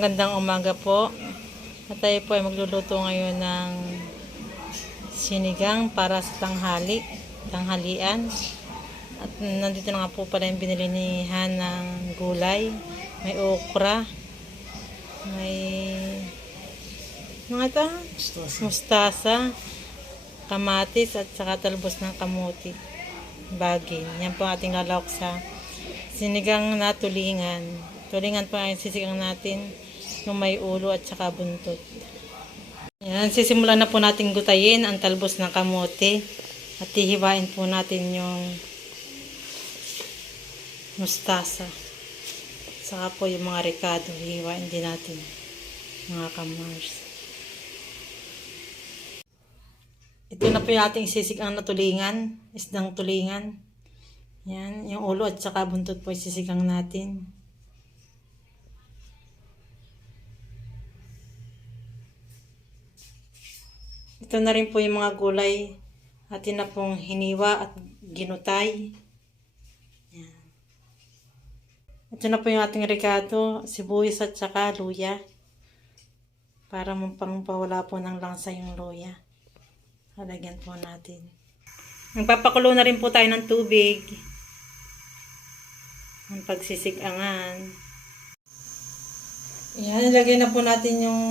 Magandang umaga po. At tayo po ay magluluto ngayon ng sinigang para sa tanghalian. At nandito na nga po pala yung binili ni Han ng gulay. May okra, may mga ito, mustasa, kamatis at saka talbos ng kamuti. Bagin. Yan po ating lalawak sa sinigang na tulingan. Tulingan po ang sisigang natin, yung may ulo at saka buntot. Yan, sisimulan na po natin gutayin ang talbos ng kamote at hihiwain po natin yung mustasa. Saka po yung mga ricado, hihiwain din natin, mga kamars. Ito na po yung ating sisigang na tulingan, isdang tulingan. Yan, yung ulo at saka buntot po sisigang natin. Ito na rin po yung mga gulay atin na pong hiniwa at ginutay. Yan. Ito na po yung ating ricado, sibuyas at saka luya. Para pangpawala po ng langsa yung luya. Halagyan po natin. Nagpapakulo na rin po tayo ng tubig. Ang pagsisigangan. Yan, ilagay na po natin yung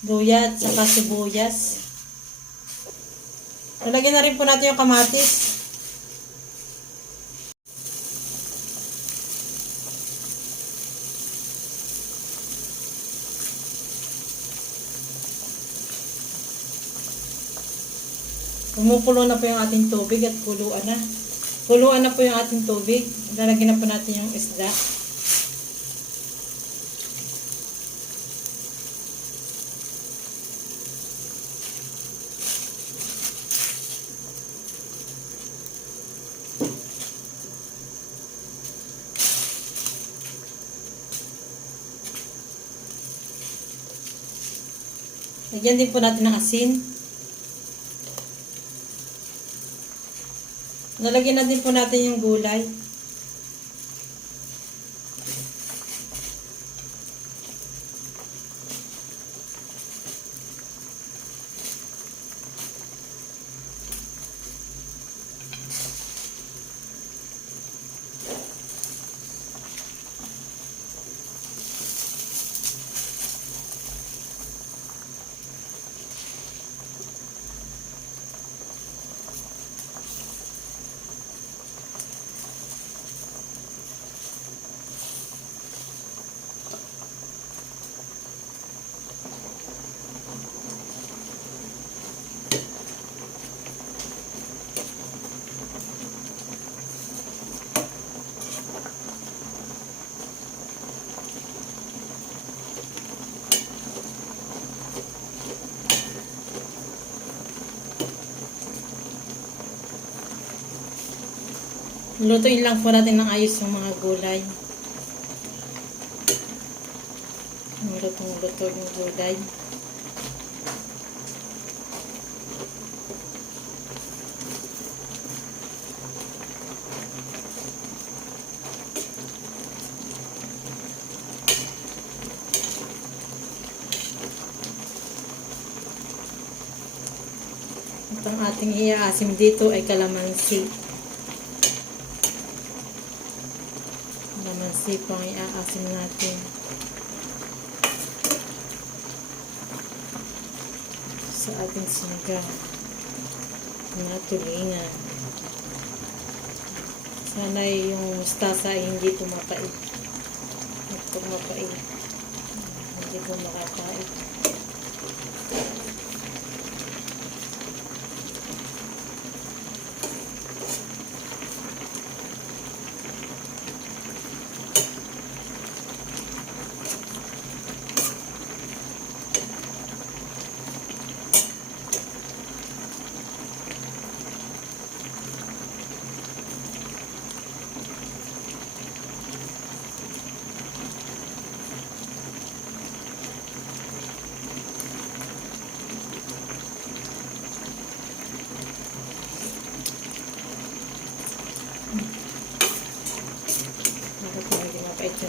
luya at saka sibuyas. Lalagyan na rin po natin yung kamatis. Kumukulo na po yung ating tubig at kuluan na. Kuluan na po yung ating tubig. Lalagyan na po natin yung isda. Lagyan din po natin ng asin. Nalagyan na din po natin yung gulay. Lutuin lang po natin ng ayos yung mga gulay. Lutong-luto yung gulay. At ang ating iaasim dito ay kalamansi. Kalamansi po ang iaasim natin. Sa ating sinigang na tulingan. Sana yung mustasa ay hindi pumapait. At pumapait, hindi po makakait.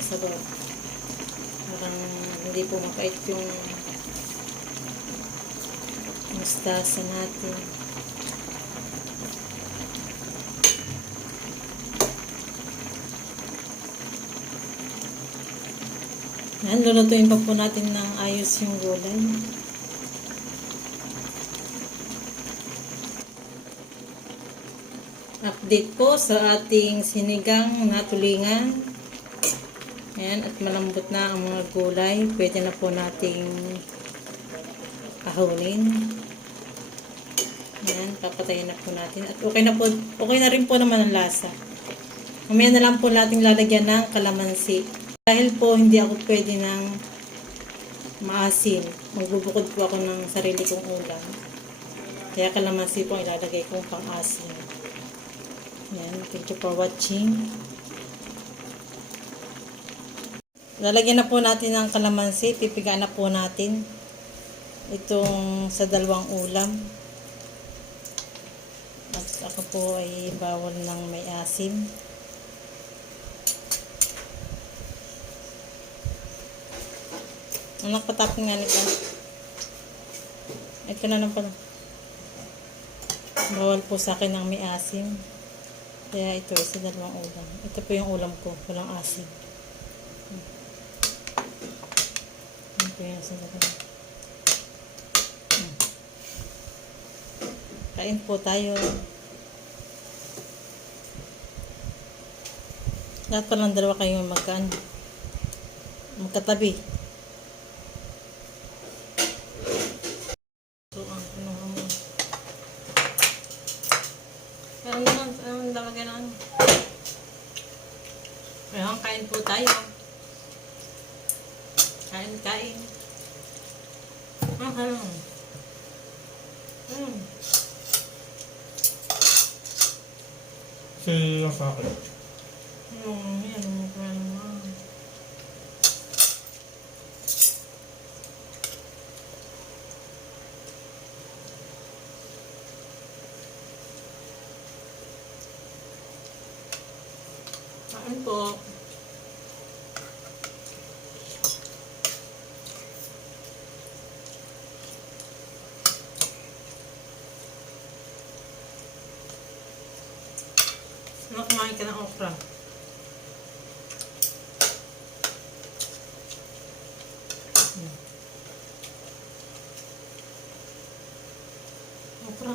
sa sabaw. Parang hindi po mapait yung mustasa natin. Yan, lulutuin pa po natin ng ayos yung gulay. Update po sa ating sinigang na tulingan. Ayan, at malambot na ang mga gulay. Pwede na po nating ahunin. Ayan, papatayin na po natin. At okay na rin po naman ang lasa. Mamaya na lang po nating lalagyan ng kalamansi. Dahil po hindi ako pwede ng maasim. Magbubukod po ako ng sarili kong ulam. Kaya kalamansi po ilalagay kong pang-asim. Ayan, thank you for watching. Lalagyan na po natin ng kalamansi. Pipigaan na po natin itong sa dalawang ulam. At ako po ay bawal ng may asim. Anak, patapin nga nito. Ito na lang pala. Bawal po sa akin ng may asim. Kaya ito sa dalawang ulam. Ito po yung ulam ko. Walang asim. Ito po yung sa dalawang. Kain po tayo. Lahat pa lang dalawa kayo magkatabi. So, anong lalagyan na? Ayan, kain po tayo. Kain. Si yung sa akin. Yan. Kain po. Kumain ka ng okra.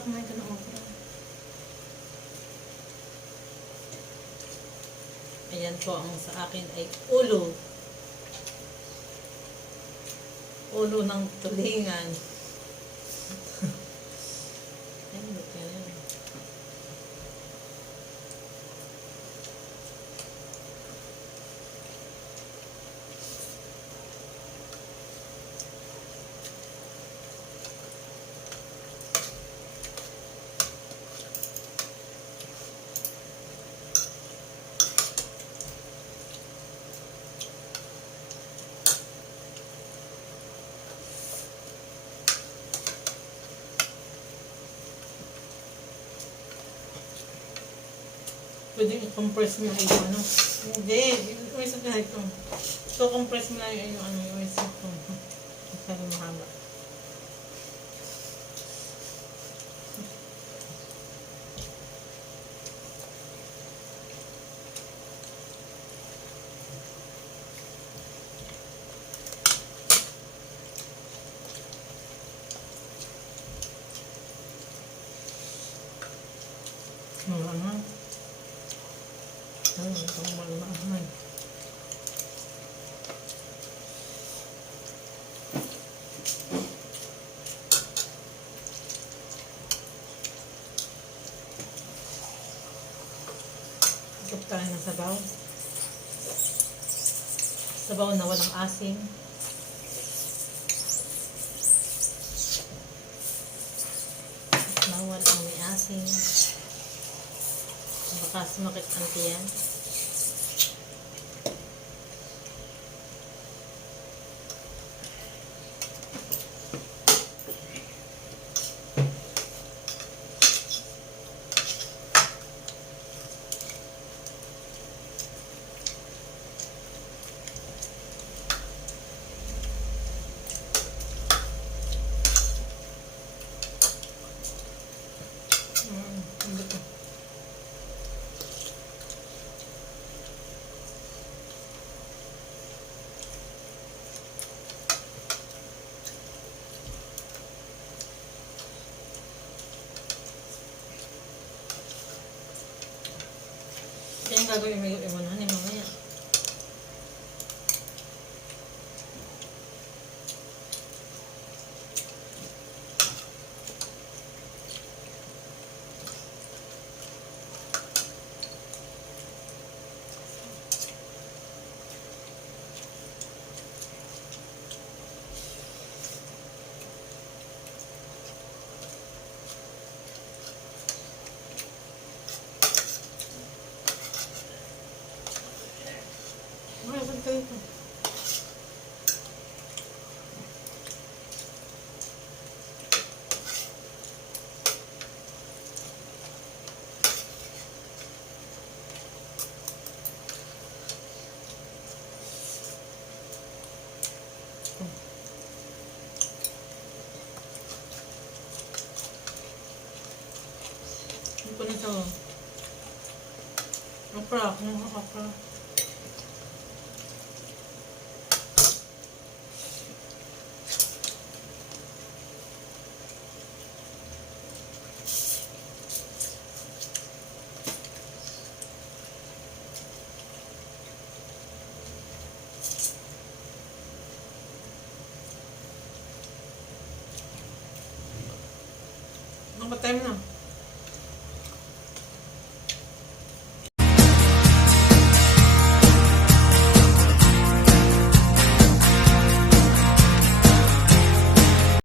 Kumain ka ng okra. Ayan po, ang sa akin ay ulo. Ulo ng tulingan. Ayun, kaya. Pwede i-compress mo yung ano. Hindi, i-compress mo ito. So, compress mo lang yung ano, yung isip ko. Sabi mahaba. Ano? Itong malamahan. Ikap tayo ng sabaw. Sabaw na walang asim. Bawal ang may asim. Baka sumakit ang tiyan. gagawin mo yung imunahan ni mamaya. Ay, saan ka ito? Ano po nito? Okra. Okra. Napatay mo na.